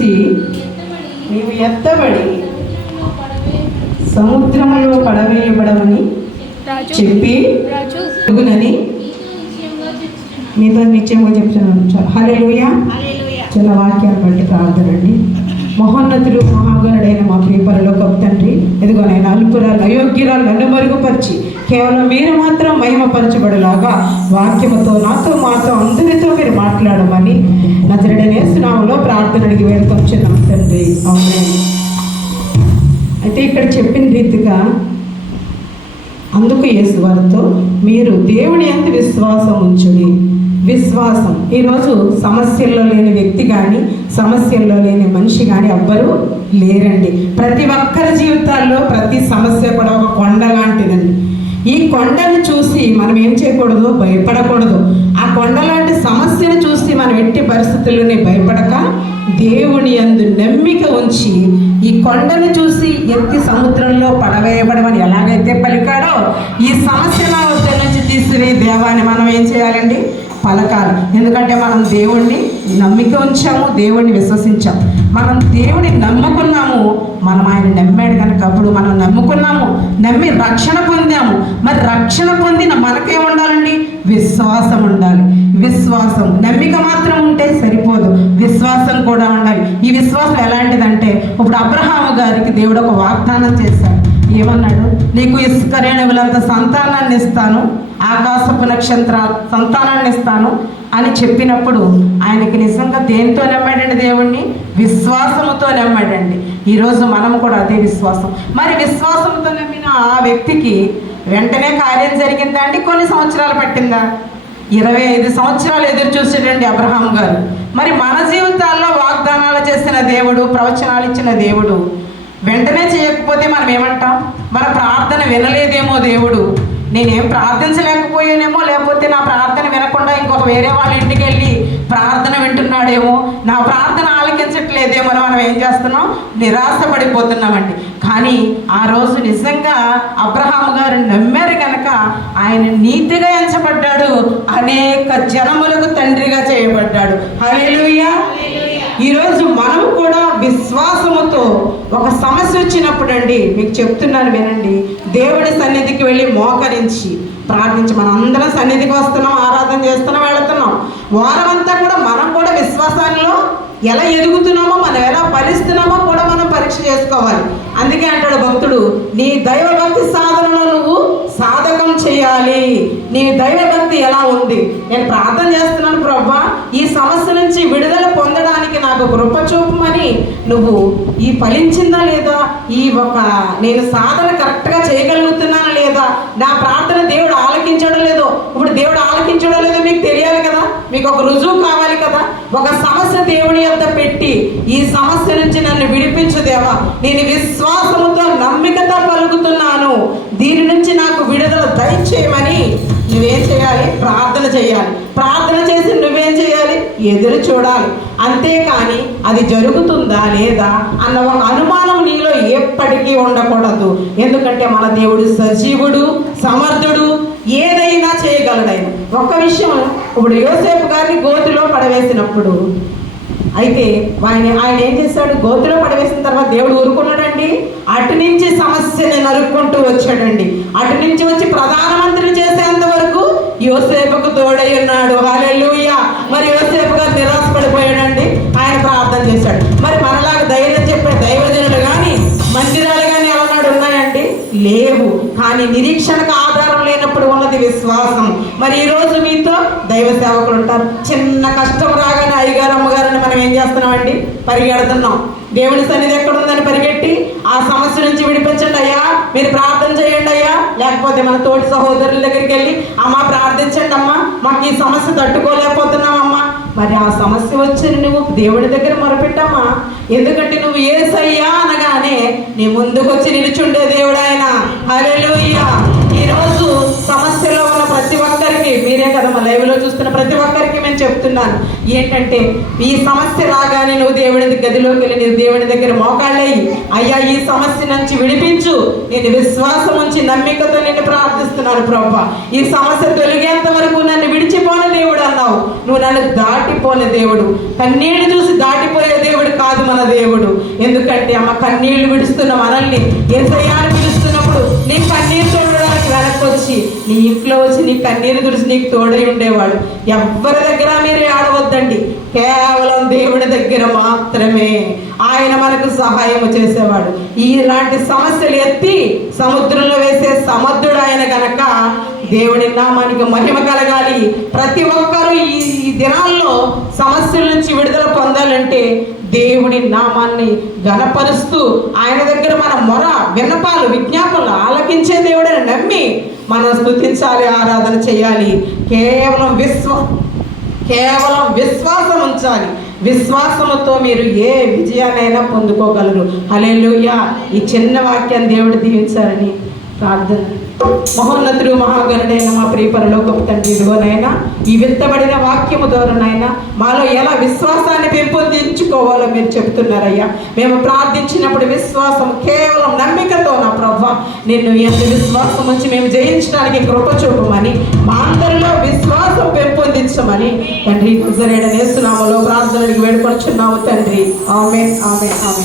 చూసి నీవు ఎత్తబడి సముద్రంలో పడవేయబడమని చెప్పి అడుగునని మీతో నిత్యంగా చెప్తున్నాను. హల్లెలూయా. చాలా వాక్యాలు బట్టి ప్రార్థన అండి మహోన్నతుడు మహాగణుడైన మా ప్రియపరలో గొప్ప తండ్రి ఇదిగో నేను అల్పురాలు అయోగ్యురాలు నన్ను మరుగుపరిచి కేవలం మీరు మాత్రం మహిమపరచబడలాగా వాక్యముతో నాతో మాతో అందరితో మీరు మాట్లాడమని నజరడనేస్తున్నాములో ప్రార్థన అడిగి వేడుకొచ్చున్నాం తండ్రి. అవును అయితే ఇక్కడ చెప్పిన రీతిగా అందుకు యేసు వారితో మీరు దేవుని ఎంత విశ్వాసం ఉంచుడి. విశ్వాసం. ఈరోజు సమస్యల్లో లేని వ్యక్తి కానీ సమస్యల్లో లేని మనిషి కానీ ఎవ్వరూ లేరండి. ప్రతి ఒక్కరి జీవితాల్లో ప్రతి సమస్య కూడా ఒక కొండ లాంటిదండి. ఈ కొండను చూసి మనం ఏం చేయకూడదు? భయపడకూడదు. ఆ కొండ లాంటి సమస్యను చూసి మనం ఎట్టి పరిస్థితుల్లోనే భయపడక దేవుని యందు నమ్మిక ఉంచి ఈ కొండను చూసి ఎత్తి సముద్రంలో పడవేయబడమని ఎలాగైతే పలికాడో ఈ సమస్య వద్ద నుంచి తీసుకునే దేవాన్ని మనం ఏం చేయాలండి? పలకాలి. ఎందుకంటే మనం దేవుణ్ణి నమ్మిక ఉంచాము దేవుణ్ణి విశ్వసించాము. మనం దేవుని నమ్ముకున్నాము మనం ఆయన నమ్మాడు కనుక అప్పుడు మనం నమ్ముకున్నాము నమ్మి రక్షణ పొందాము. మరి రక్షణ పొందిన మనకేం ఉండాలండి? విశ్వాసం ఉండాలి. విశ్వాసం నమ్మిక మాత్రం ఉంటే సరిపోదు. విశ్వాసం కూడా ఉండాలి. ఈ విశ్వాసం ఎలాంటిదంటే ఇప్పుడు అబ్రహాము గారికి దేవుడు ఒక వాగ్దానం చేశాడు. ఏమన్నాడు? నీకు ఇసుక రేణువులంత సంతానాన్ని ఇస్తాను ఆకాశపు నక్షత్ర సంతానాన్ని ఇస్తాను అని చెప్పినప్పుడు ఆయనకి నిజంగా దేంతో నమ్మాడండి దేవుణ్ణి? విశ్వాసముతో నమ్మాడండి. ఈరోజు మనం కూడా అదే విశ్వాసం. మరి విశ్వాసంతో నమ్మిన ఆ వ్యక్తికి వెంటనే కార్యం జరిగిందా అండి? కొన్ని సంవత్సరాలు పట్టిందా? ఇరవై ఐదు సంవత్సరాలు ఎదురు చూసేటండి అబ్రహాం గారు. మరి మన జీవితాల్లో వాగ్దానాలు చేసిన దేవుడు ప్రవచనాలు ఇచ్చిన దేవుడు వెంటనే చేయకపోతే మనం ఏమంటాం? మన ప్రార్థన వినలేదేమో దేవుడు. నేనేం ప్రార్థించలేకపోయానేమో లేకపోతే నా ప్రార్థన వేరే వాళ్ళ ఇంటికి వెళ్ళి ప్రార్థన వింటున్నాడేమో. నా ప్రార్థన ఆలకించట్లేదేమో అని మనం ఏం చేస్తున్నాం? నిరాశ పడిపోతున్నామండి కానీ ఆ రోజు నిజంగా అబ్రహాం గారు నమ్మారు కనుక ఆయన నీతిగా ఎంచబడ్డాడు. అనేక జనములకు తండ్రిగా చేయబడ్డాడు. హల్లెలూయా. ఈరోజు మనం కూడా విశ్వాసముతో ఒక సమస్య వచ్చినప్పుడు అండి మీకు చెప్తున్నాను వినండి. దేవుడి సన్నిధికి వెళ్ళి మోకరించి ప్రార్థించి మనం అందరం సన్నిధికి వస్తున్నాం ఆరాధన చేస్తున్నాం వెళుతున్నాం. వారం అంతా కూడా మనం కూడా విశ్వాసాల్లో ఎలా ఎదుగుతున్నామో మనం ఎలా ఫలిస్తున్నామో కూడా మనం పరీక్ష చేసుకోవాలి. అందుకే అంటాడు భక్తుడు నీ దైవభక్తి సాధనలో నువ్వు సాధకం చేయాలి. నీ దైవభక్తి ఎలా ఉంది? నేను ప్రార్థన చేస్తున్నాను ప్రభా ఈ సమస్య నుంచి విడుదల నాకు కృప చూపమని నువ్వు ఈ ఫలించిందా లేదా? ఈ ఒక నేను సాధన కరెక్ట్గా చేయగలుగుతున్నానా లేదా? నా ప్రార్థన దేవుడు ఆలకించడం లేదో? ఇప్పుడు దేవుడు ఆలకించడం లేదో మీకు తెలియాలి కదా? మీకు ఒక రుజువు కావాలి కదా? ఒక సమస్య దేవుని అంత పెట్టి ఈ సమస్య నుంచి నన్ను విడిపించు దేవా. నేను విశ్వాసముతో నమ్మికతో పలుకుతున్నాను దీని నుంచి నాకు విడుదల దయచేయమని నువ్వేం చేయాలి? ప్రార్థన చేయాలి. ప్రార్థన చేసి నువ్వేం చేయాలి? ఎదురు చూడాలి. అంతేకాని అది జరుగుతుందా లేదా అన్న ఒక అనుమానం నీలో ఎప్పటికీ ఉండకూడదు. ఎందుకంటే మన దేవుడు సజీవుడు సమర్థుడు ఏదైనా చేయగలడైన. ఒక్క విషయం ఇప్పుడు యోసేపు గారిని గోతిలో పడవేసినప్పుడు అయితే ఆయన ఆయన ఏం చేశాడు? గోతులో పడవేసిన తర్వాత దేవుడు ఊరుకున్నాడండి. అటు నుంచి సమస్యని నరుక్కుంటూ వచ్చాడండి. అటు నుంచి వచ్చి ప్రధానమంత్రి చేసేంత యోసేపుకు తోడై ఉన్నాడు. హల్లెలూయా. మరి యోసేపు గారు నిరాశపడిపోయాడండి. ఆయన ప్రార్థన చేశాడు. మరి మనలాగా ధైర్యం చెప్పే దైవజనులు కానీ మందిరాలు కానీ ఎవరినాడు ఉన్నాయండి? లేవు. కానీ నిరీక్షణకు ఆధారం లేనప్పుడు ఉన్నది విశ్వాసం. మరి ఈ రోజు మీతో దైవ సేవకులు ఉంటారు. చిన్న కష్టం రాగానే అయ్యగారు అమ్మగారని మనం ఏం చేస్తున్నామండి? పరిగెడుతున్నాం. దేవుని సన్నిధి ఎక్కడ ఉందని పరిగెట్టి ఆ సమస్య నుంచి విడిపించండి అయ్యా. లేకపోతే మన తోటి సహోదరుల దగ్గరికి వెళ్ళి అమ్మ ప్రార్థించండి అమ్మా మాకు ఈ సమస్య తట్టుకోలేకపోతున్నామమ్మా. మరి ఆ సమస్య వచ్చి నువ్వు దేవుడి దగ్గర మొరపెట్టమ్మా. ఎందుకంటే నువ్వు ఏసయ్యా అనగానే నీ ముందుకు వచ్చి నిలుచుండే దేవుడు ఆయన. హల్లెలూయా. ఒక్కరికి కదా మా లైవ్లో చూస్తున్న ప్రతి ఒక్కరికి నేను చెప్తున్నాను. ఏంటంటే ఈ సమస్య రాగానే నువ్వు దేవుడి గదిలోకి వెళ్ళి నీ దేవుడి దగ్గర మోకాళ్ళయి అయ్యా ఈ సమస్య నుంచి విడిపించు. నేను విశ్వాసం ఉంచి నమ్మికతో నిన్ను ప్రార్థిస్తున్నాను ప్రభా. ఈ సమస్య తొలగేంత వరకు నన్ను విడిచిపోని దేవుడు అన్నావు. నువ్వు నన్ను దాటిపోని దేవుడు. కన్నీళ్ళు చూసి దాటిపోయే దేవుడు కాదు మన దేవుడు. ఎందుకంటే అమ్మ కన్నీళ్ళు విడుస్తున్న మనల్ని ఏసయ్యాన్ని పిలుస్తున్నప్పుడు నీ కన్నీరు నీ ఇంట్లో వచ్చి నీ కన్నీరు గురించి నీకు తోడై ఉండేవాడు. ఎవరి దగ్గర మీరు ఆడవద్దండి కేవలం దేవుడి దగ్గర మాత్రమే ఆయన మనకు సహాయం చేసేవాడు. ఇలాంటి సమస్యలు ఎత్తి సముద్రంలో వేసే సమర్థుడు ఆయన కనుక దేవుడి నామానికి మహిమ కలగాలి. ప్రతి ఒక్కరూ ఈ ఈ దినాల్లో సమస్యల నుంచి విడుదల పొందాలంటే దేవుడి నామాన్ని గనపరుస్తూ ఆయన దగ్గర మన మొర విన్నపాలు విజ్ఞాపనలు ఆలకించే దేవుడని నమ్మి మనం స్థుతించాలి ఆరాధన చేయాలి. కేవలం విశ్వ కేవలం విశ్వాసం ఉంచాలి. విశ్వాసముతో మీరు ఏ విజయాన్నైనా పొందుకోగలరు. హల్లెలూయా. ఈ చిన్న వాక్యాన్ని దేవుడు దీవించారని ప్రార్థన. మహోన్నతుడు మహాగణుడైన మా ప్రియ పరలోకపు తండ్రి ఇదిగోనైనా ఈ విత్తబడిన వాక్యము ద్వారానైనా మాలో ఎలా విశ్వాసాన్ని పెంపొందించుకోవాలో మీరు చెప్తున్నారయ్యా. మేము ప్రార్థించినప్పుడు విశ్వాసం కేవలం నమ్మికతో నా ప్రభ నిన్ను ఎంత విశ్వాసం వచ్చి మేము జయించడానికి కృప చూపమని మా అందరిలో విశ్వాసం పెంపొందించమని తండ్రి గుజరేడ నేస్తున్నాములో ప్రార్థనకి వేడుకొచ్చున్నాము తండ్రి. ఆమె ఆమె ఆమె